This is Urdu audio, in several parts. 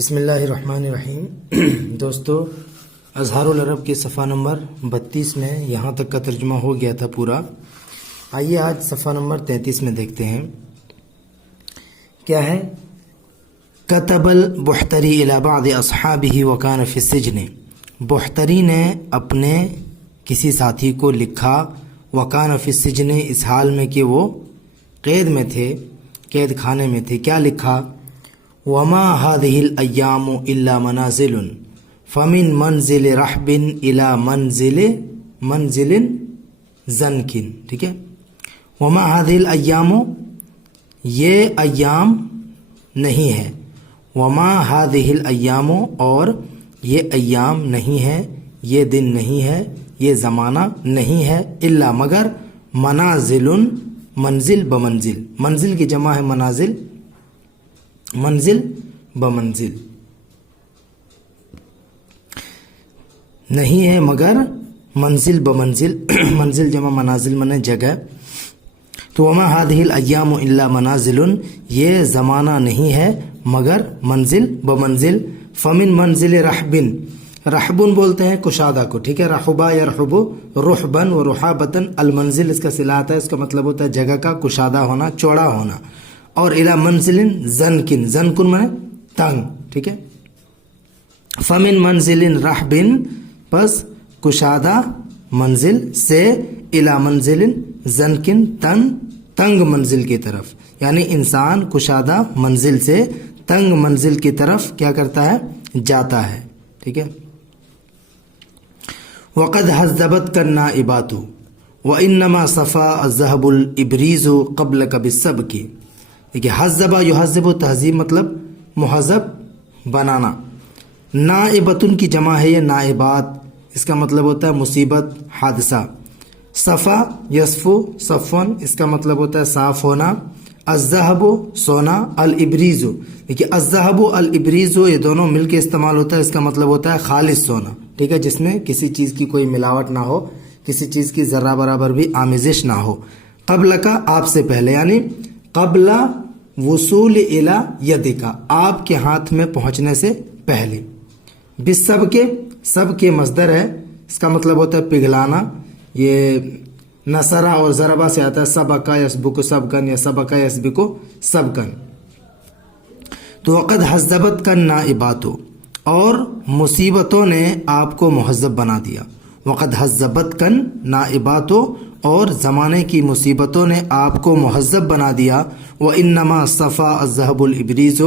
بسم اللہ الرحمن الرحیم۔ دوستو، اظہار العرب کے صفحہ نمبر 32 میں یہاں تک کا ترجمہ ہو گیا تھا پورا۔ آئیے آج صفحہ نمبر 33 میں دیکھتے ہیں کیا ہے۔ کتب البحتری الی بعض اصحابہ وکان فی السجن، بحتری نے اپنے کسی ساتھی کو لکھا وکان فی السجن، اس حال میں کہ وہ قید میں تھے، قید خانے میں تھے۔ کیا لکھا؟ وما هذه الایام الا منازل فمن منزل رحب الى منزل زنکن۔ ٹھیک ہے، وما هذه الایام، یہ ایام نہیں ہے، وما هذه الایام، اور یہ ایام نہیں ہے، یہ دن نہیں ہے، یہ زمانہ نہیں ہے، الا مگر منازل، منزل بمنزل، منزل کی جمع ہے منازل، منزل بمنزل، نہیں ہے مگر منزل بمنزل، منزل جمع منازل منے جگہ۔ تو وما هذه الایام الا منازل، یہ زمانہ نہیں ہے مگر منزل بمنزل۔ فمن منزل رحبن، رحبن بولتے ہیں کشادہ کو، ٹھیک ہے، رحبا یرحب رحبن و رحابتن، المنزل اس کا صلات ہے، اس کا مطلب ہوتا ہے جگہ کا کشادہ ہونا، چوڑا ہونا۔ اور الی منزل زنکن، زنکن مانے تنگ، ٹھیک ہے۔ فمن منزل رحبن، پس کشادہ منزل سے، الی منزل زنکن، تنگ منزل کی طرف، یعنی انسان کشادہ منزل سے تنگ منزل کی طرف کیا کرتا ہے؟ جاتا ہے، ٹھیک ہے۔ وقد حذبت النائبات وانما صفا الذهب الابریز قبلک بالسبک۔ دیکھیے، حذبہ یحذب، تہذیب مطلب مہذب بنانا، نائبتن کی جمع ہے یہ نائبات، اس کا مطلب ہوتا ہے مصیبت، حادثہ۔ صفا یصفو صفون، اس کا مطلب ہوتا ہے صاف ہونا۔ الذهب سونا، الابریز، دیکھیے الذهب الابریز یہ دونوں مل کے استعمال ہوتا ہے، اس کا مطلب ہوتا ہے خالص سونا، ٹھیک ہے، جس میں کسی چیز کی کوئی ملاوٹ نہ ہو، کسی چیز کی ذرہ برابر بھی آمیزش نہ ہو۔ قبل کا، آپ سے پہلے، یعنی قبل وصول الی یدک، آپ کے ہاتھ میں پہنچنے سے پہلے۔ بالسب کے، سب کے مصدر ہے، اس کا مطلب ہوتا ہے پگھلانا، یہ نصرہ اور ضربہ سے آتا ہے، سبقہ یسبق سبقن یا سبقہ یسبق سبقن۔ تو وقد حذبت النائبات، اور مصیبتوں نے آپ کو مہذب بنا دیا۔ وقد حذبت النائبات، اور زمانے کی مصیبتوں نے آپ کو مہذب بنا دیا۔ وانما صفا الذهب الابریز،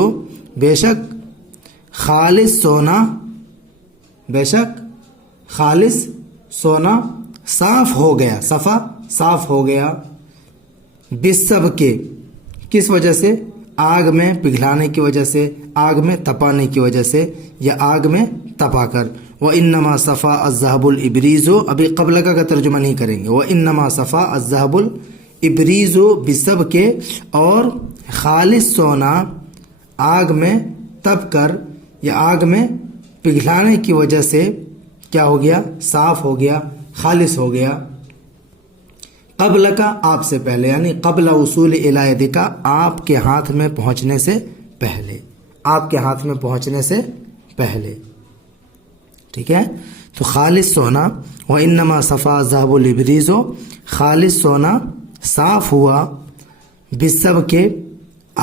بے شک خالص سونا، بے شک خالص سونا صاف ہو گیا، صفا صاف ہو گیا، بالسب کے، کس وجہ سے؟ آگ میں پگھلانے کی وجہ سے، آگ میں تپانے کی وجہ سے، یا آگ میں تپا کر۔ وانما صفا الذهب الابریز، ابھی قبل کا ترجمہ نہیں کریں گے۔ وانما صفا الذهب الابریز بالسب کے، اور خالص سونا آگ میں تپ کر یا آگ میں پگھلانے کی وجہ سے کیا ہو گیا؟ صاف ہو گیا، خالص ہو گیا۔ قبل کا، آپ سے پہلے، یعنی قبل وصول الی یدک، آپ کے ہاتھ میں پہنچنے سے پہلے، آپ کے ہاتھ میں پہنچنے سے پہلے، ٹھیک ہے۔ تو خالص سونا، وانما صفا الذهب الابریز، خالص سونا صاف ہوا، بالسب کے،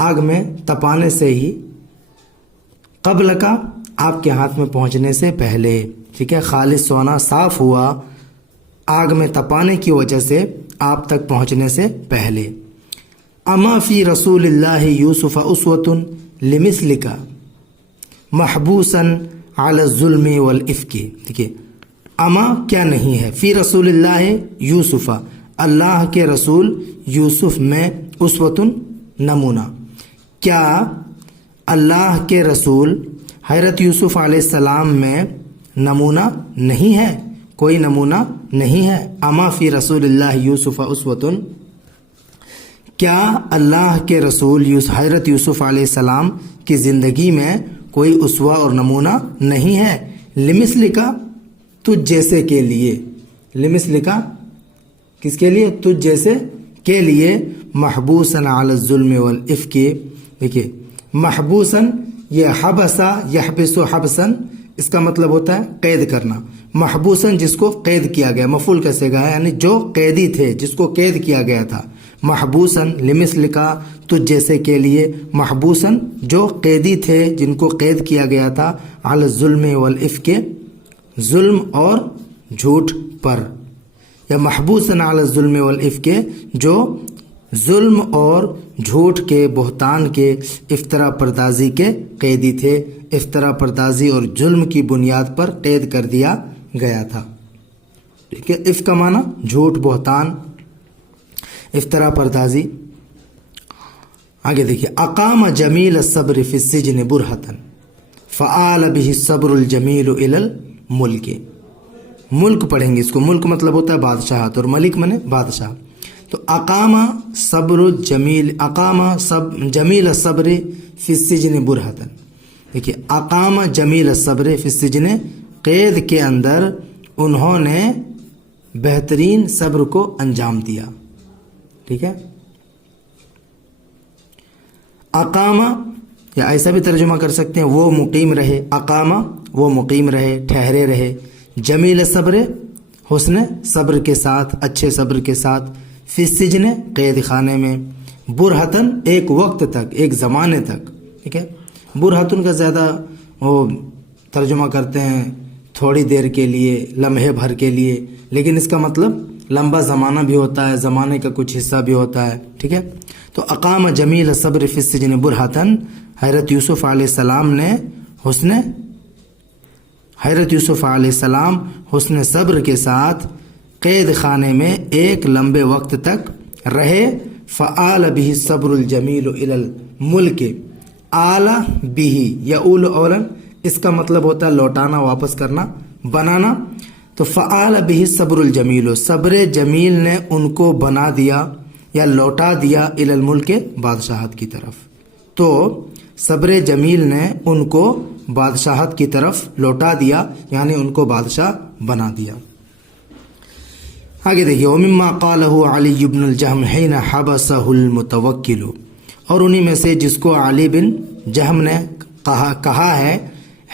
آگ میں تپانے سے ہی، قبل کا، آپ کے ہاتھ میں پہنچنے سے پہلے، ٹھیک ہے، خالص سونا صاف ہوا آگ میں تپانے کی وجہ سے آپ تک پہنچنے سے پہلے۔ اما فی رسول اللہ یوسف اسوۃ لمثلک محبوسا علی الظلم والافک۔ دیکھیے، اما کیا نہیں ہے، فی رسول اللہ یوسف، اللہ کے رسول یوسف میں، اسوۃ نمونہ، کیا اللہ کے رسول حضرت یوسف علیہ السلام میں نمونہ نہیں ہے، کوئی نمونہ نہیں ہے۔ اما فی رسول اللہ یوسف اسوۃ، کیا اللہ کے رسول حضرت یوسف علیہ السلام کی زندگی میں کوئی اسوہ اور نمونہ نہیں ہے۔ لمثلک، تجھ جیسے کے لیے، لمثلک کس کے لیے؟ تجھ جیسے کے لیے، محبوساً علی الظلم والافک، دیکھیے محبوساً یہ حبسا یحبس حبسن اس کا مطلب ہوتا ہے قید کرنا. محبوسن جس کو قید کیا گیا، مفعول کا صیغہ ہے، یعنی جو قیدی تھے، جس کو قید کیا گیا تھا. محبوسن لمثل کا تجھ جیسے کے لیے، محبوسن جو قیدی تھے جن کو قید کیا گیا تھا، علی الظلم والافک ظلم اور جھوٹ پر، یا محبوسن علی الظلم والافک جو ظلم اور جھوٹ کے، بہتان کے، افترا پردازی کے قیدی تھے. افترا پردازی اور ظلم کی بنیاد پر قید کر دیا گیا تھا. ٹھیک ہے، اف کا معنی جھوٹ، بہتان، افترا پردازی. آگے دیکھیے، اقام جمیل الصبر فی السجن برہتن فآل به الصبر الجمیل الی الملک. ملک پڑھیں گے اس کو، ملک مطلب ہوتا ہے بادشاہت اور ملک منے بادشاہ. تو اقام صبر جمیل، اقام جمیل الصبر فی السجن برہتن. دیکھیے، اقام جمیل الصبر فی السجن، قید کے اندر انہوں نے بہترین صبر کو انجام دیا. ٹھیک ہے، اقامہ یا ایسا بھی ترجمہ کر سکتے ہیں وہ مقیم رہے، اقامہ وہ مقیم رہے، ٹھہرے رہے. جمیل صبر حسن صبر کے ساتھ، اچھے صبر کے ساتھ. فی السجن قید خانے میں. برہتن ایک وقت تک، ایک زمانے تک. ٹھیک ہے، برہتن کا زیادہ وہ ترجمہ کرتے ہیں تھوڑی دیر کے لیے، لمحے بھر کے لیے، لیکن اس کا مطلب لمبا زمانہ بھی ہوتا ہے، زمانے کا کچھ حصہ بھی ہوتا ہے. ٹھیک ہے، تو اقام جمیل صبر فی السجن برہتن، حضرت یوسف علیہ السلام نے حضرت یوسف علیہ السلام حسن صبر کے ساتھ قید خانے میں ایک لمبے وقت تک رہے. فآل به الصبر الجمیل الی الملک. آل به یؤول اولاً، اس کا مطلب ہوتا ہے لوٹانا، واپس کرنا، بنانا. تو فآل به الصبر الجمیل، صبر جمیل نے ان کو بنا دیا یا لوٹا دیا، الی الملک بادشاہت کی طرف. تو صبر جمیل نے ان کو بادشاہت کی طرف لوٹا دیا، یعنی ان کو بادشاہ بنا دیا. آگے دیکھیے، وَمِمَّا قَالَهُ عَلِيُّ بْنُ الْجَهْمِ حِينَ حَبَسَهُ الْمُتَوَكِّلُ، اور انہی میں سے جس کو علی بن جہم نے کہا ہے،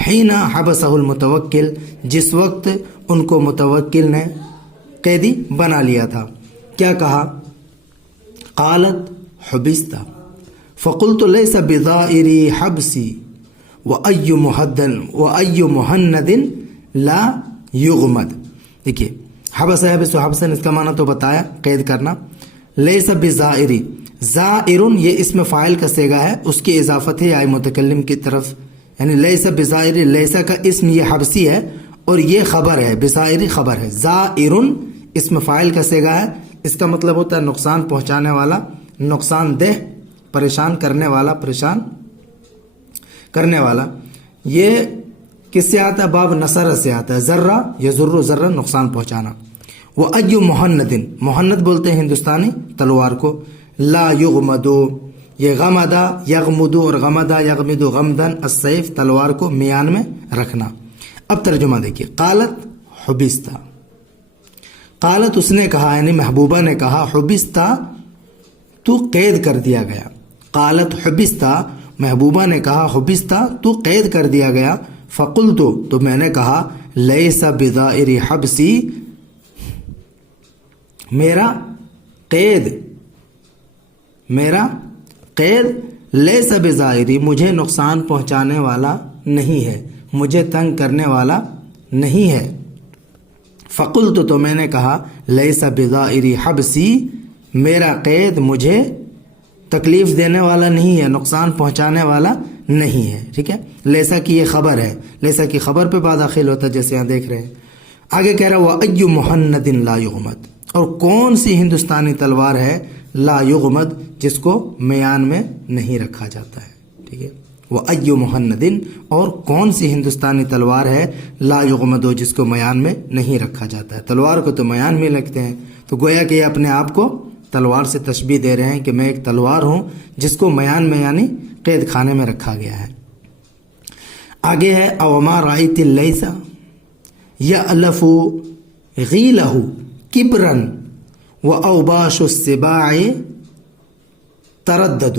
حین حبسہ المتوکل، جس وقت ان کو متوکل نے قیدی بنا لیا تھا. کیا کہا؟ قالت حبست فقلت لیس بظائری حبسی وأی مہند لا یغمد. دیکھیے، حبس حبسن اس کا معنی تو بتایا، قید کرنا. لیس بظائری، زائرن یہ اسم فاعل کا صیغہ ہے، اس کی اضافت ہے آئے متکلم کی طرف، یعنی لیس بظائری، لیسا کا اسم یہ حبسی ہے اور یہ خبر ہے، بظائری خبر ہے. زائرن اسم فاعل کا صیغہ ہے، اس کا مطلب ہوتا ہے نقصان پہنچانے والا، نقصان دہ، پریشان کرنے والا، پریشان کرنے والا. یہ کس سے آتا ہے؟ باب نصر سے آتا ہے. ذرہ یضر، ذرہ نقصان پہنچانا. وَأَيُّ مُحَنَّدٍ، محنت بولتے ہیں ہندوستانی تلوار کو. لا یغمدو، یہ غمدہ یغمدو اور غمدہ یغمدو غمدن السیف، تلوار کو میان میں رکھنا. اب ترجمہ دیکھیے، قالت حبستہ، قالت اس نے کہا، یعنی محبوبہ نے کہا، حبستہ تو قید کر دیا گیا. قالت حبستہ، محبوبہ نے کہا، حبستہ تو قید کر دیا گیا. فقلت، تو میں نے کہا، لیس بظائر حبسی، میرا قید لیس بظائری، مجھے نقصان پہنچانے والا نہیں ہے، مجھے تنگ کرنے والا نہیں ہے. فقلت، تو میں نے کہا، لیس بظائری حبسی، میرا قید مجھے تکلیف دینے والا نہیں ہے، نقصان پہنچانے والا نہیں ہے. ٹھیک ہے، لیسا کی یہ خبر ہے، لیسا کی خبر پہ بعد داخل ہوتا ہے جیسے یہاں دیکھ رہے ہیں. آگے کہہ رہا وَأَيُّ مُحَنَّدٍ لَا يُغْمَدْ، اور کون سی ہندوستانی تلوار ہے لا یغمد، جس کو میان میں نہیں رکھا جاتا ہے. ٹھیک ہے، وَأَيُّ مُحَنَّدٍ، اور کون سی ہندوستانی تلوار ہے لا یغمد، جس کو میان میں نہیں رکھا جاتا ہے. تلوار کو تو میان میں لگتے ہیں، تو گویا کہ یہ اپنے آپ کو تلوار سے تشبیہ دے رہے ہیں کہ میں ایک تلوار ہوں جس کو میان میں یعنی قید خانے میں رکھا گیا ہے. آگے ہے اوما رأیت اللیث یألف غیلہ کبرا واوباش السباع تردد.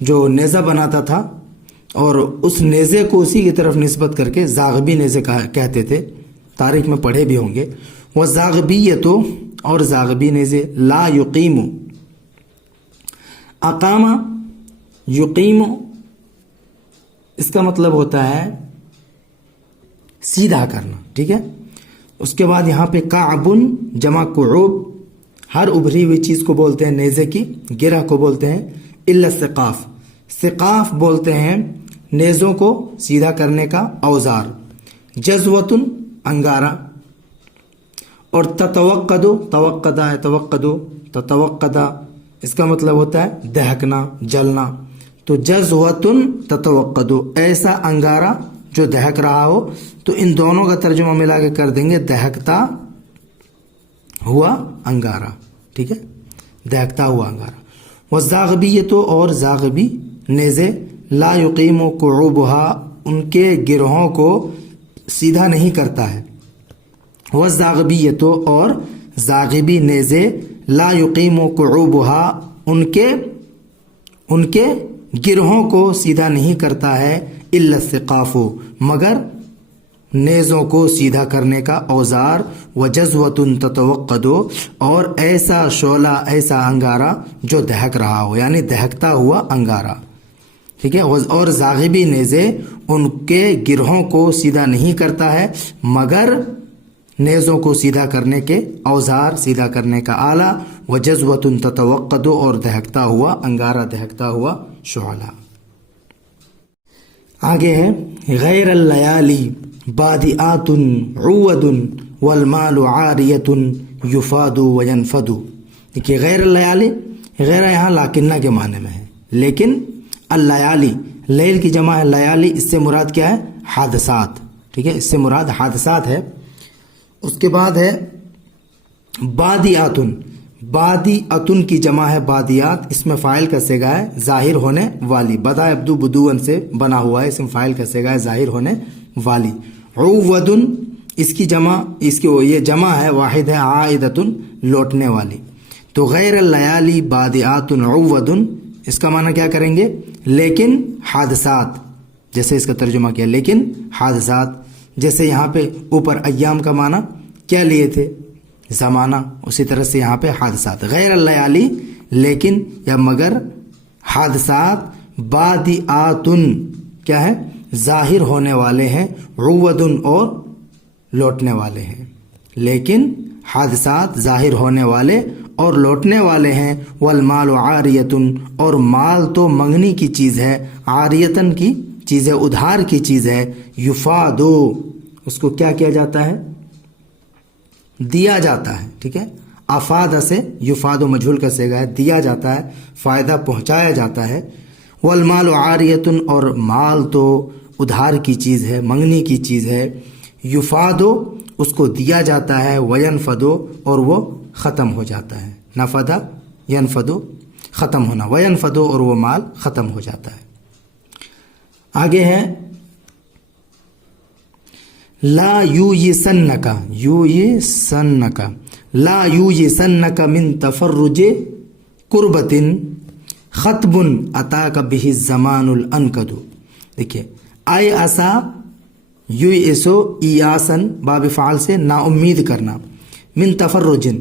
جو نیزہ بناتا تھا اور اس نیزے کو اسی کی طرف نسبت کر کے زاغبی نیزے کہتے تھے، تاریخ میں پڑھے بھی ہوں گے. وہ زاغبیتو اور زاغبی نیزے، لا یقیم، اقام یقیم اس کا مطلب ہوتا ہے سیدھا کرنا. ٹھیک ہے. اس کے بعد یہاں پہ کعبن جمع قعوب، ہر ابھری ہوئی چیز کو بولتے ہیں نیزے کی گرہ کو بولتے ہیں. الا سقاف، سقاف بولتے ہیں نیزوں کو سیدھا کرنے کا اوزار. جزوتن انگارہ. اور تتوقدو، توقدہ ہے توقدو، تتوقدہ اس کا مطلب ہوتا ہے دہکنا، جلنا. تو جزوتن تتوقدو، ایسا انگارہ جو دہک رہا ہو. تو ان دونوں کا ترجمہ ملا کے کر دیں گے دہکتا ہوا انگارہ. ٹھیک ہے، دہکتا ہوا انگارہ. والزاغبیتو اور زاغبی نیزے، لا یقیم قعوبها ان کے گرہوں کو سیدھا نہیں کرتا ہے. والزاغبیتو اور زاغبی نیزے، لا یقیم قعوبها ان کے گرہوں کو سیدھا نہیں کرتا ہے. الا السقاف مگر نیزوں کو سیدھا کرنے کا اوزار. وجزوۃ تتوقد اور ایسا شعلہ، ایسا انگارہ جو دہک رہا ہو، یعنی دہکتا ہوا انگارہ. ٹھیک ہے. اور زاغبی نیزے ان کے گرہوں کو سیدھا نہیں کرتا ہے مگر نیزوں کو سیدھا کرنے کے اوزار، سیدھا کرنے کا آلہ. وجزوۃ تتوقد اور دہکتا ہوا انگارہ، دہکتا ہوا شعلہ. آگے ہے غیر اللیالی بادئات عود والمال عاریۃ یفاد وینفد. دیکھیے غیر اللیالی، غیر یہاں لاکنہ کے معنی میں ہے، لیکن اللیالی لیل کی جمع ہے لیالی، اس سے مراد کیا ہے؟ حادثات. ٹھیک ہے، اس سے مراد حادثات ہے. اس کے بعد ہے بادیاتن، بادیاتن کی جمع ہے بادیات، اس میں فاعل کا صیغہ ہے ظاہر ہونے والی. بدا یبدو بدون سے بنا ہوا ہے، اسم فاعل کا صیغہ ہے ظاہر ہونے والی. عودن اس کی جمع، اس کی یہ جمع ہے واحد ہے عائدتن لوٹنے والی. تو غیر اللیالی بادیات عودن اس کا معنی کیا کریں گے؟ لیکن حادثات، جیسے اس کا ترجمہ کیا لیکن حادثات. جیسے یہاں پہ اوپر ایام کا معنی کیا لیے تھے؟ زمانہ، اسی طرح سے یہاں پہ حادثات. غیر اللیالی لیکن یا مگر حادثات بادئاتن کیا ہے؟ ظاہر ہونے والے ہیں. عودن اور لوٹنے والے ہیں. لیکن حادثات ظاہر ہونے والے اور لوٹنے والے ہیں. والمال عاریتن اور مال تو منگنی کی چیز ہے، عاریتن کی چیز ہے، ادھار کی چیز ہے. یفادو اس کو کیا کیا جاتا ہے؟ دیا جاتا ہے. ٹھیک ہے. افاد سے یفادو مجہول کا صیغہ ہے، دیا جاتا ہے، فائدہ پہنچایا جاتا ہے. والمال عاریتن اور مال تو ادھار کی چیز ہے، منگنی کی چیز ہے. یفادو اس کو دیا جاتا ہے. وینفدو اور وہ ختم ہو جاتا ہے. نفدہ ینفدو ختم ہونا، وینفدو اور وہ مال ختم ہو جاتا ہے. آگے ہے لا یویسنک، یویسنک لا یویسنک من تفرج قربت خطب اتاک بہ الزمان الانکد. دیکھیے آئے ایسا یویسو ایاسن باب فعال سے نا امید کرنا. من تفرجن،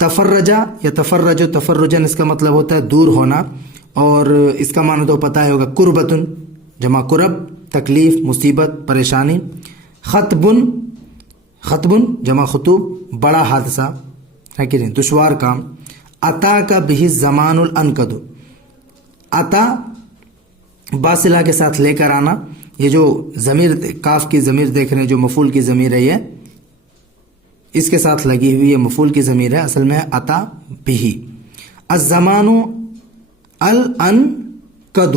تفرجا یا تفرج، تفرجن اس کا مطلب ہوتا ہے دور ہونا، اور اس کا معنی تو پتہ ہی ہوگا قربتن جمع قرب، تکلیف، مصیبت، پریشانی. خطبن، خطبن جمع خطوب، بڑا حادثہ ہے کہ نہیں، دشوار کام. عطا کا بھی زمان الانکد، عطا باصلہ کے ساتھ لے کر آنا. یہ جو ضمیر کاف کی ضمیر دیکھ رہے ہیں، جو مفعول کی ضمیر ہے، یہ اس کے ساتھ لگی ہوئی یہ مفعول کی ضمیر ہے، اصل میں ہے عطا بھی. الزمان الانکد،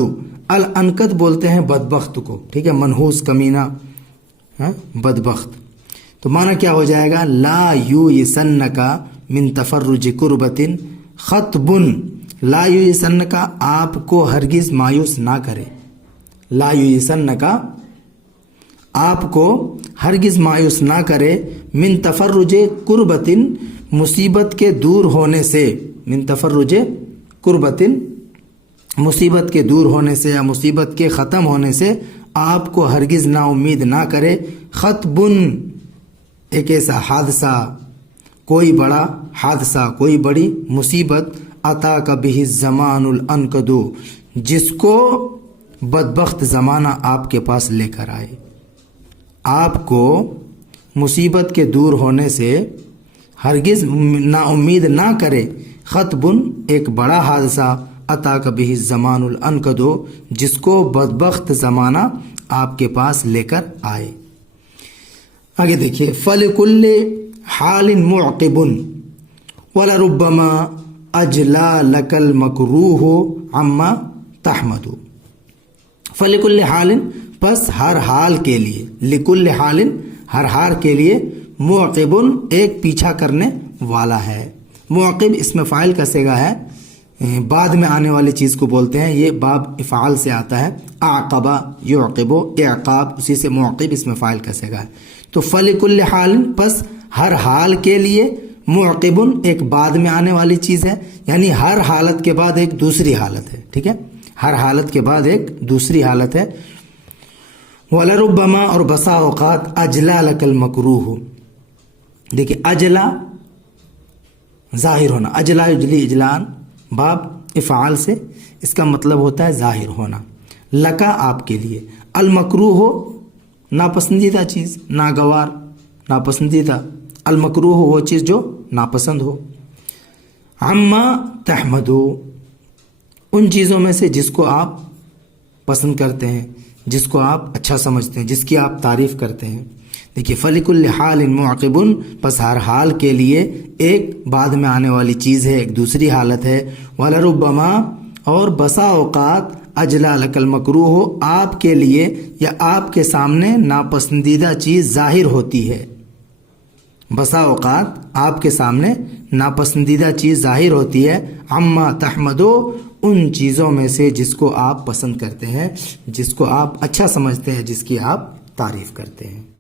الانکد بولتے ہیں بدبخت کو. ٹھیک ہے، منحوس، کمینہ، بدبخت. تو معنی کیا ہو جائے گا؟ لا یویسنک من تفرج قربت خطب، لا یویسنک آپ کو ہرگز مایوس نہ کرے. لا یویسنک آپ کو ہرگز مایوس نہ کرے. من تفرج قربت مصیبت کے دور ہونے سے، من تفرج قربت مصیبت کے دور ہونے سے یا مصیبت کے ختم ہونے سے آپ کو ہرگز نا امید نہ کرے. خطبن ایک ایسا حادثہ، کوئی بڑا حادثہ، کوئی بڑی مصیبت، عطا کبھی الزمان الانکدو، جس کو بدبخت زمانہ آپ کے پاس لے کر آئے. آپ کو مصیبت کے دور ہونے سے ہرگز نا امید نہ کرے. خطبن ایک بڑا حادثہ، عطا کبھی الزمان الانکدو، جس کو بدبخت زمانہ آپ کے پاس لے کر آئے. آگے دیکھیے، فَلِكُلِّ حَالٍ مُعْقِبٌ وَلَرُبَّمَا أَجْلَى لَكَ الْمَكْرُوهُ عَمَّا تَحْمَدُ. فَلِكُلِّ حَالٍ پس ہر حال کے لیے، لِكُلِّ حَالٍ ہر حال کے لیے، مُعْقِبٌ ایک پیچھا کرنے والا ہے. معقب اس میں فاعل کا صیغہ ہے، بعد میں آنے والی چیز کو بولتے ہیں. یہ باب افعال سے آتا ہے، اعقبہ یعقب، اعقاب، اسی سے معقب اس میں فاعل کا صیغہ ہے. تو فَلِكُلِّ حَالٍ پس ہر حال کے لیے، معقبٌ ایک بعد میں آنے والی چیز ہے، یعنی ہر حالت کے بعد ایک دوسری حالت ہے. ٹھیک ہے، ہر حالت کے بعد ایک دوسری حالت ہے. وَلَرُبَّمَا اور بسا اوقات، اجلا لک المکروہ. دیکھیے، اجلا ظاہر ہونا، اجلا یجلی اجلان، باب افعال سے، اس کا مطلب ہوتا ہے ظاہر ہونا. لکا آپ کے لیے، المکروہ ہو ناپسندیدہ چیز، ناگوار، ناپسندیدہ. المکروہ وہ چیز جو ناپسند ہو. عما تحمدو ان چیزوں میں سے جس کو آپ پسند کرتے ہیں، جس کو آپ اچھا سمجھتے ہیں، جس کی آپ تعریف کرتے ہیں. دیکھیے، فَلِكُلِّ حَالٍ مُعْقِبٌ پس ہر حال کے لیے ایک بعد میں آنے والی چیز ہے، ایک دوسری حالت ہے. وَلَرُبَّمَا اور بسا اوقات، اجلا لک المکروہ آپ کے لیے یا آپ کے سامنے ناپسندیدہ چیز ظاہر ہوتی ہے. بسا اوقات آپ کے سامنے ناپسندیدہ چیز ظاہر ہوتی ہے. عما تحمدو ان چیزوں میں سے جس کو آپ پسند کرتے ہیں، جس کو آپ اچھا سمجھتے ہیں، جس کی آپ تعریف کرتے ہیں.